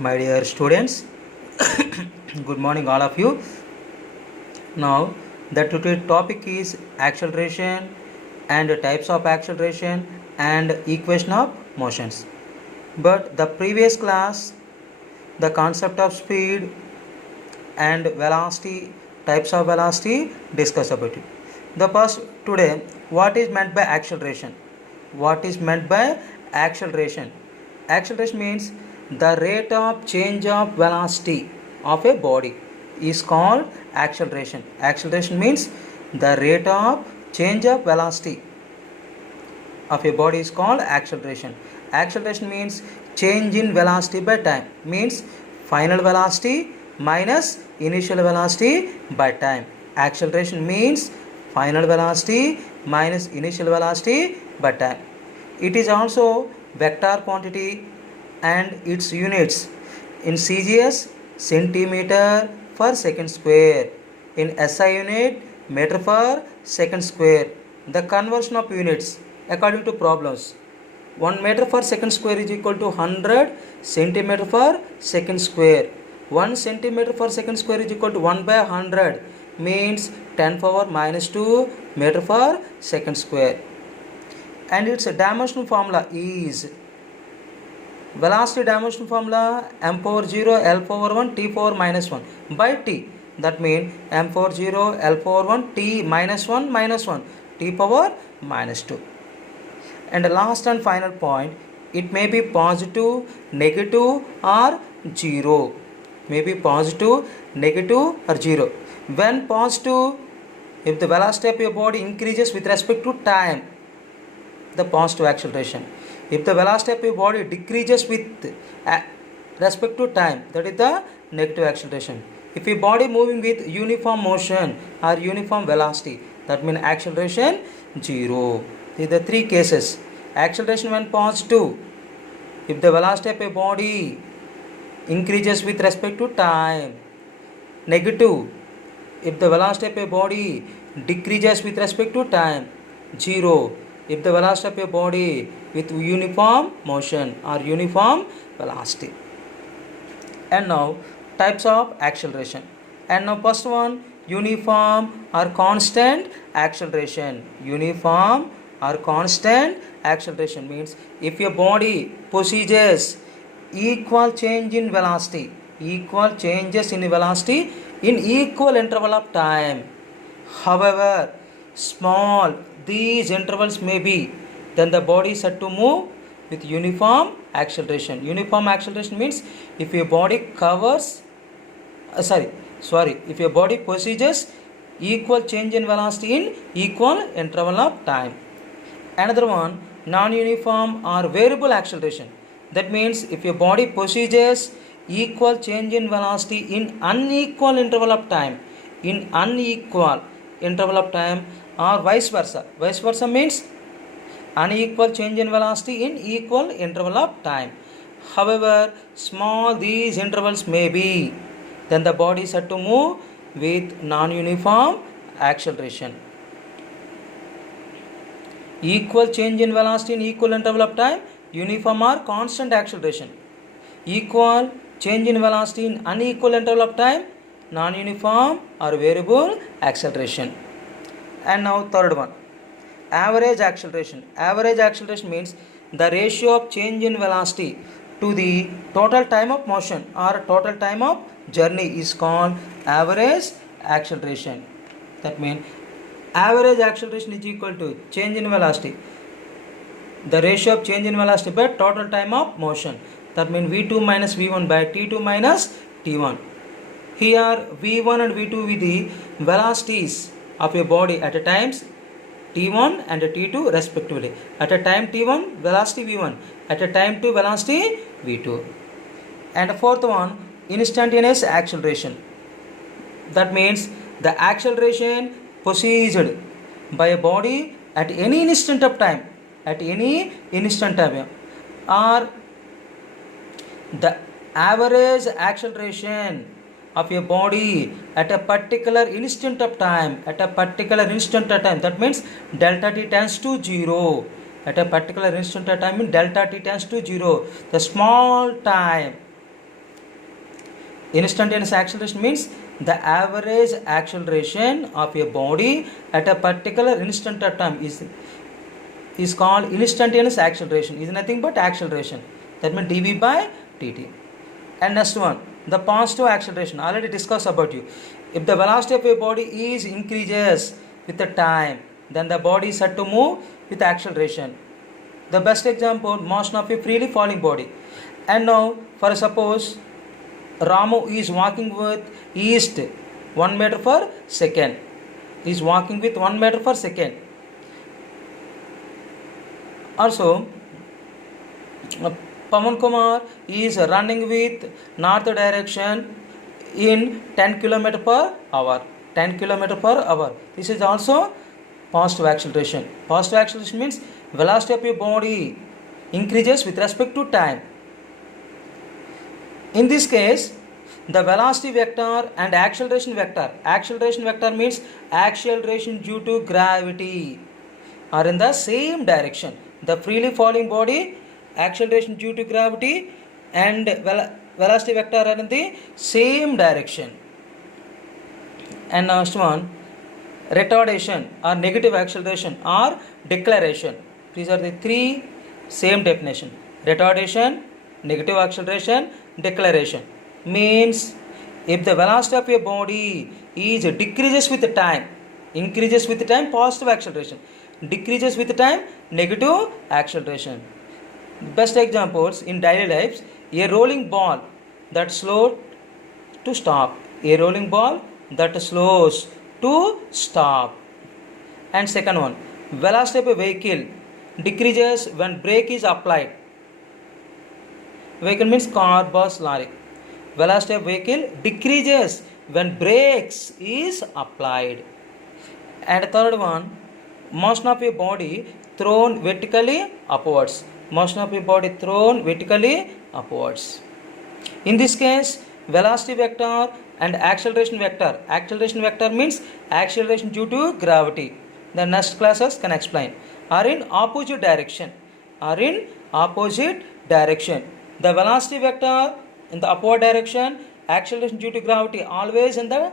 My dear students, good morning all of you. Now the today's topic is acceleration and types of acceleration and equation of motions. But the previous class, the concept of speed and velocity, types of velocity, discuss about it. The first today, what is meant by acceleration? What is meant by acceleration? Acceleration means the rate of change of velocity of a body is called acceleration. Acceleration means the rate of change of velocity of a body is called acceleration. Acceleration means change in velocity by time, means final velocity minus initial velocity by time. Acceleration means final velocity minus initial velocity by time. It is also vector quantity and its units in CGS centimeter per second square, in SI unit meter per second square. The conversion of units according to problems. 1 meter per second square is equal to 100 centimeter per second square. 1 centimeter per second square is equal to 1 by 100, means 10 power minus 2 meter per second square. And its dimensional formula is velocity dimensional formula m power 0 l power 1 t power minus 1 by t. That means m power 0 l power 1 t minus 1 t power minus 2. And the last and final point, it may be positive, negative or 0. May be positive, negative or 0. When positive, if the velocity of your body increases with respect to time, the positive acceleration. If the velocity of your body decreases with respect to time, that is the negative acceleration. If your body moving with uniform motion or uniform velocity, that means acceleration 0. These are the three cases. Acceleration when positive, if the velocity of a body increases with respect to time. Negative, if the velocity of a body decreases with respect to time. 0, if the velocity of a body with uniform motion or uniform velocity. And now types of acceleration. And now first one, uniform or constant acceleration. Uniform or constant acceleration means if your body possesses equal change in velocity, equal changes in velocity in equal interval of time. However small these intervals may be, then the body is said to move with uniform acceleration. Uniform acceleration means if your body covers if your body possesses equal change in velocity in equal interval of time. Another one, non-uniform or variable acceleration. That means if your body possesses equal change in velocity in unequal interval of time, in unequal interval of time, or vice versa. Vice versa means unequal change in velocity in equal interval of time. However small these intervals may be, then the body is said to move with non-uniform acceleration. Equal change in velocity in equal interval of time, uniform or constant acceleration. Equal change in velocity in unequal interval of time, non-uniform or variable acceleration. And now third one, average acceleration. Average acceleration means the ratio of change in velocity to the total time of motion or total time of journey is called average acceleration. That means average acceleration is equal to change in velocity, the ratio of change in velocity by total time of motion. That means v2 minus v1 by t2 minus t1. Here v1 and v2 with the velocities of a body at a times t1 and t2 respectively. At a time t1 velocity v1, at a time 2 velocity v2. And the fourth one, instantaneous acceleration. That means the acceleration possessed by a body at any instant of time, or the average acceleration of a body at a particular instant of time, that means delta t tends to 0. At a particular instant of time, delta t tends to 0. The small time Instantaneous acceleration means the average acceleration of a body at a particular instant of time is called instantaneous acceleration. Is nothing but acceleration. That means dv by dt. And next one, the positive acceleration. Already discussed about you. If the velocity of a body is increases with the time, then the body is said to move with acceleration. The best example, motion of a freely falling body. And now, for suppose Ramu is walking with east 1 meter per second. He is walking with 1 meter per second. Also, Pawan Kumar is running with north direction in 10 km per hour. 10 km per hour. This is also positive acceleration. Positive acceleration means velocity of your body increases with respect to time. In this case, the velocity vector and acceleration vector. Acceleration vector means acceleration due to gravity are in the same direction. The freely falling body, acceleration due to gravity, and velocity vector are in the same direction. And next one, retardation or negative acceleration or deceleration. These are the three same definition. Retardation, negative acceleration, deceleration. Means if the velocity of a body is decreases with time, increases with time, positive acceleration, decreases with time, negative acceleration. Best examples in daily lives, a rolling ball that slows to stop, a rolling ball that slows to stop. And second one, velocity of a vehicle decreases when brake is applied. Vehicle means car, bus, lorry. Velocity of vehicle decreases when brakes is applied. And third one, motion of a body thrown vertically upwards. Motion of a body thrown vertically upwards. In this case, velocity vector and acceleration vector. Acceleration vector means acceleration due to gravity. The next classes can explain. Are in opposite direction. Are in opposite direction. The velocity vector in the upward direction, acceleration due to gravity always in the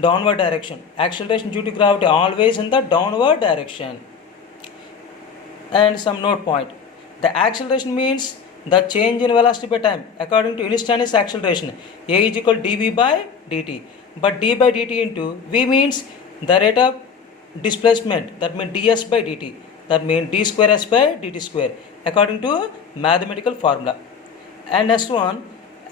downward direction. Acceleration due to gravity always in the downward direction. And some note point. The acceleration means the change in velocity by time according to instantaneous acceleration. A is equal to dv by dt. But d by dt into v means the rate of displacement, that means ds by dt. That means d square s by dt square according to mathematical formula. And next one,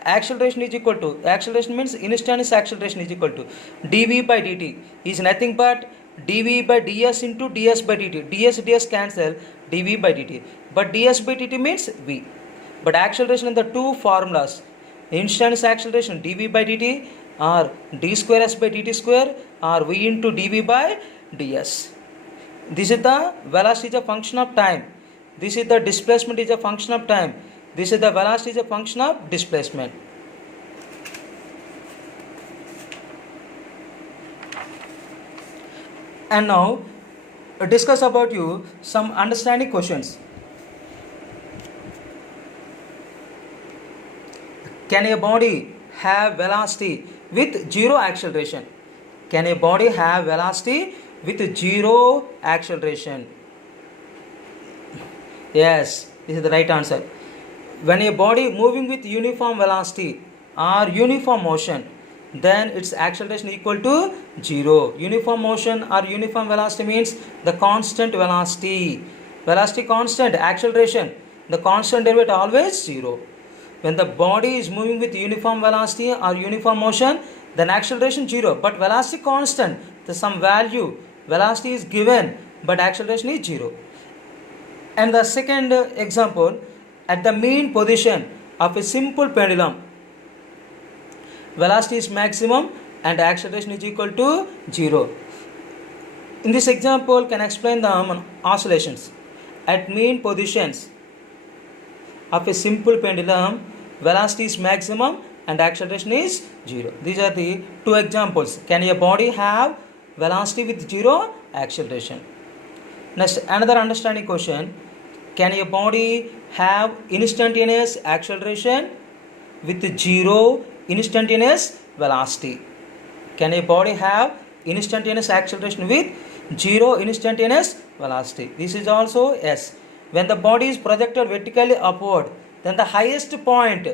acceleration is equal to, acceleration means instantaneous acceleration is equal to dv by dt is nothing but dv by ds into ds by dt. ds cancel, dv by dt. But ds by dt means v. But acceleration in the two formulas, instantaneous acceleration dv by dt or d square s by dt square or v into dv by ds. This is the velocity is a function of time. This is the displacement is a function of time. This is the velocity is a function of displacement. And now discuss about you some understanding questions. Can a body have velocity with zero acceleration? Can a body have velocity with zero acceleration? Yes, this is the right answer. When a body moving with uniform velocity or uniform motion, then its acceleration equal to zero. Uniform motion or uniform velocity means the constant velocity. Velocity constant, acceleration, the constant derivative always zero. When the body is moving with uniform velocity or uniform motion, then acceleration zero, but velocity constant, the some value, velocity is given, but acceleration is zero. And the second example, at the mean position of a simple pendulum, velocity is maximum and acceleration is equal to zero. In this example, can explain the oscillations. At mean positions of a simple pendulum, velocity is maximum and acceleration is zero. These are the two examples. Can a body have velocity with zero acceleration? Next, another understanding question. Can a body have instantaneous acceleration with zero instantaneous velocity. Can a body have instantaneous acceleration with zero instantaneous velocity? This is also yes. When the body is projected vertically upward, then the highest point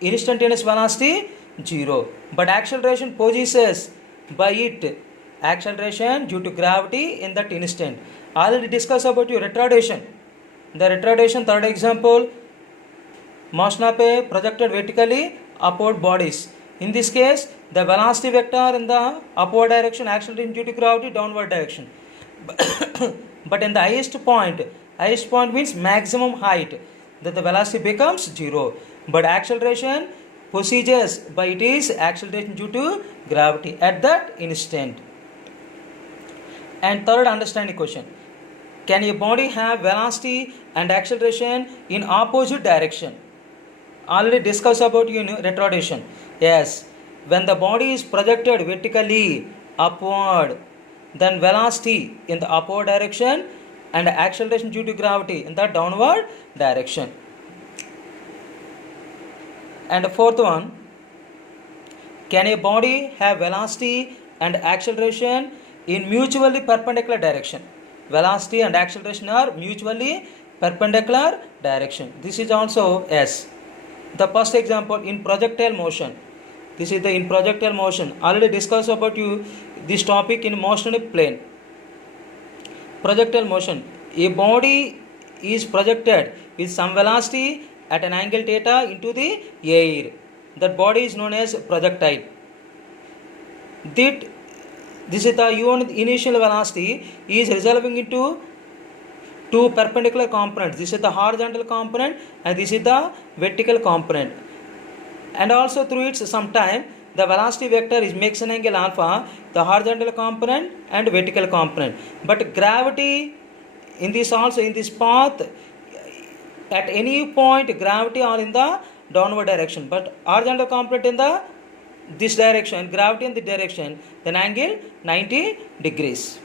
instantaneous velocity 0. But acceleration possesses by it acceleration due to gravity in that instant. Already discussed about your retardation. The retardation, third example, motion of a projected vertically upward bodies. In this case, the velocity vector in the upward direction, acceleration due to gravity downward direction. But in the highest point means maximum height, that the velocity becomes 0. But acceleration possesses by it is acceleration due to gravity at that instant. And third understanding question. Can a body have velocity and acceleration in opposite direction? Already discussed about retardation. Yes, when the body is projected vertically upward, then velocity in the upward direction and acceleration due to gravity in the downward direction. And the fourth one, can a body have velocity and acceleration in mutually perpendicular direction? Velocity and acceleration are mutually perpendicular direction. This is also yes. The first example in projectile motion. This is the in projectile motion. Already discussed about this topic in motionary plane. Projectile motion. A body is projected with some velocity at an angle theta into the air. That body is known as projectile. This is the initial velocity is resolving into two perpendicular components. This is the horizontal component and this is the vertical component. And also through its some time, the velocity vector is makes an angle alpha, the horizontal component and vertical component. But gravity in this also in this path, at any point gravity are in the downward direction, but horizontal component in the this direction, gravity in the direction, then angle 90 degrees.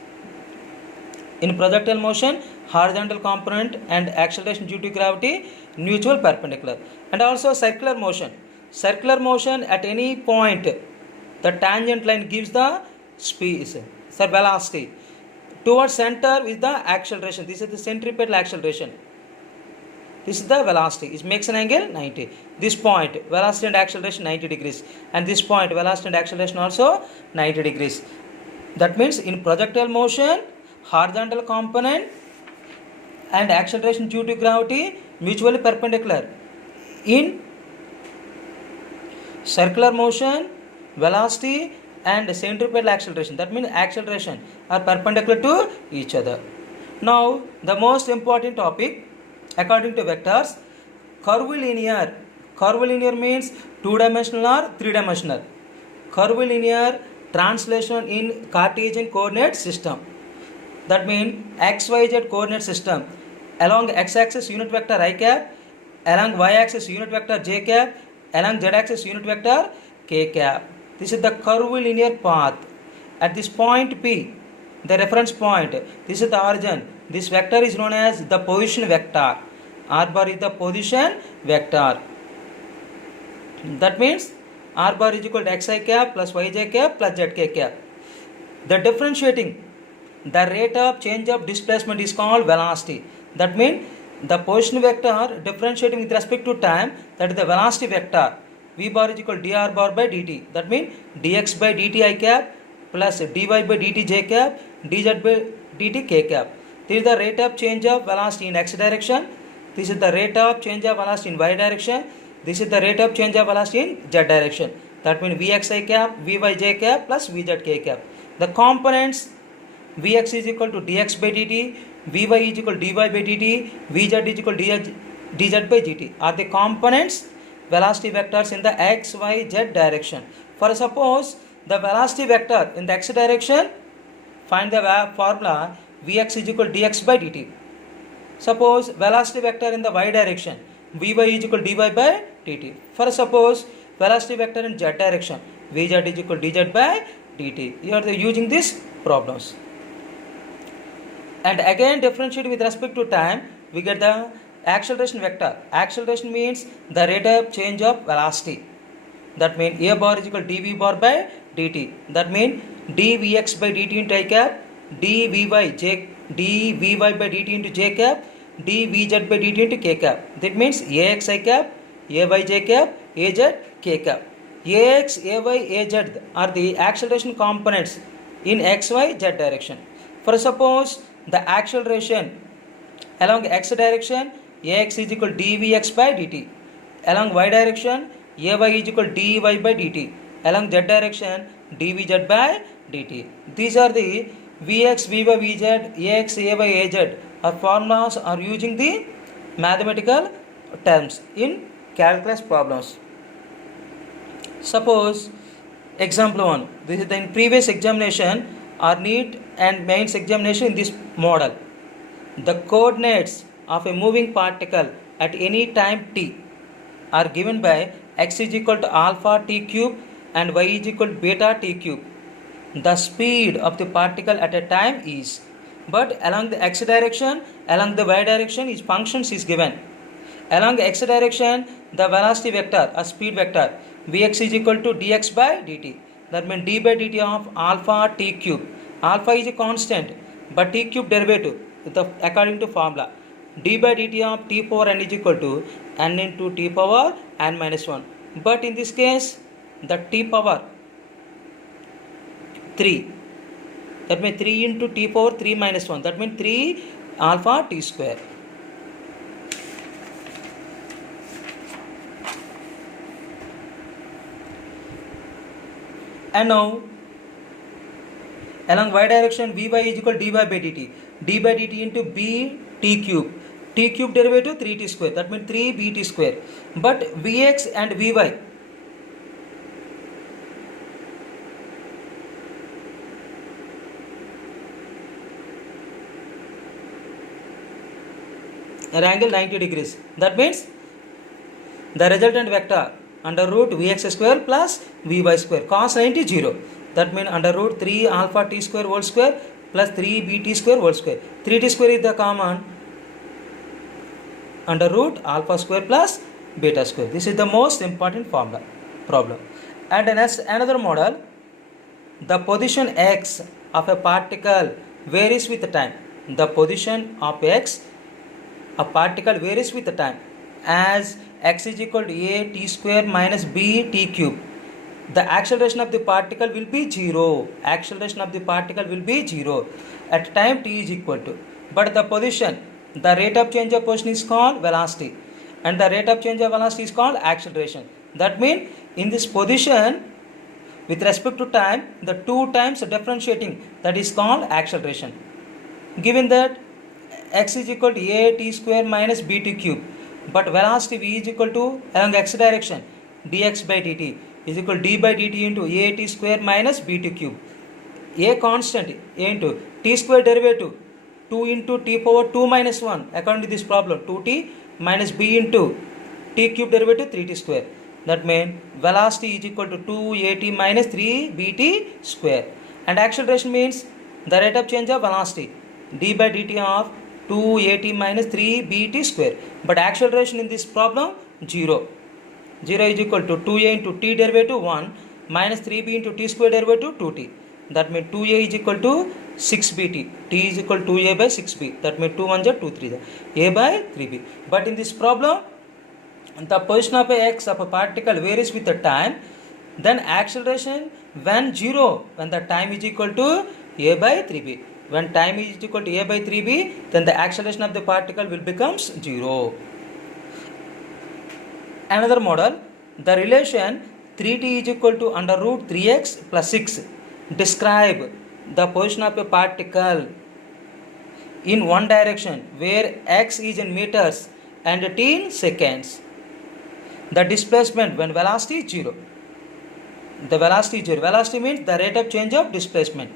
In projectile motion, horizontal component and acceleration due to gravity mutual perpendicular. And also circular motion. Circular motion at any point, the tangent line gives the speed, velocity. Towards center is the acceleration. This is the centripetal acceleration. This is the velocity. It makes an angle 90. This point, velocity and acceleration 90 degrees. And this point, velocity and acceleration also 90 degrees. That means in projectile motion, horizontal component and acceleration due to gravity mutually perpendicular. In circular motion, velocity and centripetal acceleration, that means acceleration, are perpendicular to each other. Now, the most important topic according to vectors, curvilinear. Curvilinear means two-dimensional or three-dimensional. Curvilinear translation in Cartesian coordinate system. That means XYZ coordinate system. Along x-axis unit vector I cap, along y-axis unit vector j cap, along z-axis unit vector k cap. This is the curvilinear path. At this point P, the reference point, this is the origin. This vector is known as the position vector. R bar is the position vector. That means R bar is equal to xi cap plus yj cap plus zk cap. The differentiating, the rate of change of displacement is called velocity. That means the position vector differentiating with respect to time, that is the velocity vector. V bar is equal to dr bar by dt. That means dx by dt I cap plus dy by dt j cap, dz by dt k cap. This is the rate of change of velocity in x direction. This is the rate of change of velocity in y direction. This is the rate of change of velocity in z direction. That means vxi cap, vyj cap plus vzk cap. The components, vx is equal to dx by dt, vy is equal to dy by dt, vz is equal to dz by gt are the components velocity vectors in the x, y, z direction. For suppose the velocity vector in the x direction, find the formula vx is equal to dx by dt. Suppose velocity vector in the y direction, vy is equal to dy by dt. For suppose velocity vector in z direction, vz is equal to dz by dt. You are using these problems. And again differentiate with respect to time, we get the acceleration vector. Acceleration means the rate of change of velocity. That means a bar is equal to dv bar by dt. That means dvx by dt into I cap, dvy by dt into j cap, dvz by dt into k cap. That means ax I cap, ay j cap, az k cap. Ax, ay, az are the acceleration components in x, y, z direction. For suppose the acceleration along x direction, ax is equal to dvx by dt. Along y direction, ay is equal to dy by dt. Along z direction, dvz by dt. These are the vx, vy, vz, ax, ay, az are formulas are using the mathematical terms in calculus problems. Suppose example 1. This is the in previous examination or NEET and mains examination in this model. The coordinates of a moving particle at any time t are given by x is equal to alpha t cube and y is equal to beta t cube. The speed of the particle at a time is, but along the x direction, along the y direction is functions is given. Along x direction, the velocity vector or speed vector vx is equal to dx by dt. That means d by dt of alpha t cube. Alpha is a constant, but t cube derivative according to formula. D by dt of t power n is equal to n into t power n minus 1. But in this case, the t power 3. That means 3 into t power 3 minus 1. That means 3 alpha t square. And now, along y direction, vy is equal to dy by dt. D by dt into b t cube. T cube derivative 3t square. That means 3bt square. But vx and vy are angle 90 degrees. That means the resultant vector under root vx square plus vy square cos 90 0. That means under root 3 alpha t square whole square plus 3bt square whole square. 3t square is the common under root alpha square plus beta square. This is the most important formula problem. And next another model, the position x of a particle varies with time. The position of x, a particle varies with the time as x is equal to a t square minus b t cube. The acceleration of the particle will be 0. Acceleration of the particle will be 0 at time t is equal to. But the position, the rate of change of position is called velocity, and the rate of change of velocity is called acceleration. That means in this position with respect to time, the two times differentiating, that is called acceleration. Given that x is equal to a t square minus bt cube, but velocity v is equal to along x direction dx by dt is equal to d by dt into a t square minus bt cube. A constant a into t square derivative 2 into t power 2 minus 1 according to this problem 2t minus b into t cube derivative 3t square. That means velocity is equal to 2at minus 3bt square, and acceleration means the rate of change of velocity d by dt of 2at minus 3bt square. But acceleration in this problem 0. 0 is equal to 2a into t derivative 1 minus 3b into t square derivative 2t. That means 2a is equal to 6bt. T is equal to 2a by 6b. That means 2 1 2 3 a by 3b. But in this problem, the position of a x of a particle varies with the time. Then acceleration when 0, when the time is equal to a by 3b. When time is equal to a by 3b, then the acceleration of the particle will becomes 0. Another model, the relation 3t is equal to under root 3x plus 6 describe the position of a particle in one direction where x is in meters and t in seconds. The displacement when velocity is 0. The velocity is 0. Velocity means the rate of change of displacement.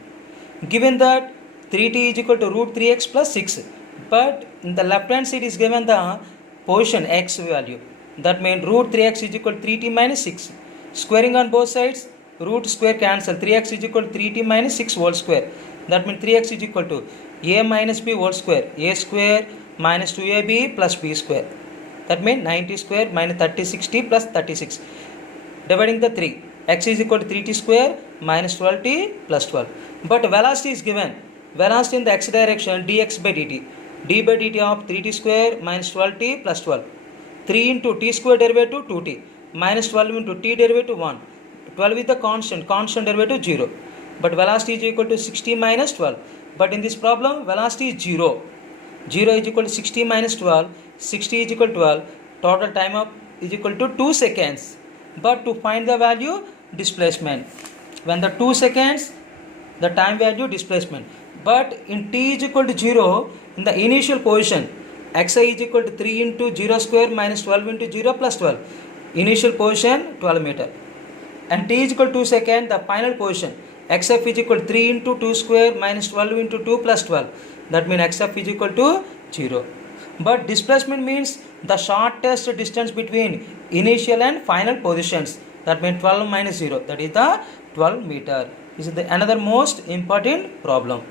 Given that 3t is equal to root 3x plus 6, but in the left hand side is given the position x value. That means root 3x is equal to 3t minus 6. Squaring on both sides, root square cancel. 3x is equal to 3t minus 6 whole square. That means 3x is equal to a minus b whole square. A square minus 2ab plus b square. That means 90 square minus 36t plus 36. dividing the 3. X is equal to 3t square minus 12t plus 12. But velocity is given. Velocity in the x direction dx by dt. D by dt of 3t square minus 12t plus 12. 3 into t square derivative 2t minus 12 into t derivative 1. 12 is the constant derivative 0. But velocity is equal to 60 minus 12. But in this problem, velocity is 0. 0 is equal to 60 minus 12. 60 is equal to 12. Total time up is equal to 2 seconds. But to find the value, displacement. When the 2 seconds, the time value displacement. But in t is equal to 0, in the initial position, xi is equal to 3 into 0 square minus 12 into 0 plus 12. Initial position 12 meter. And t is equal to 2 seconds, the final position. xf is equal to 3 into 2 square minus 12 into 2 plus 12. That means xf is equal to 0. But displacement means the shortest distance between initial and final positions. That means 12 minus 0. That is the 12 meter. This is the another most important problem.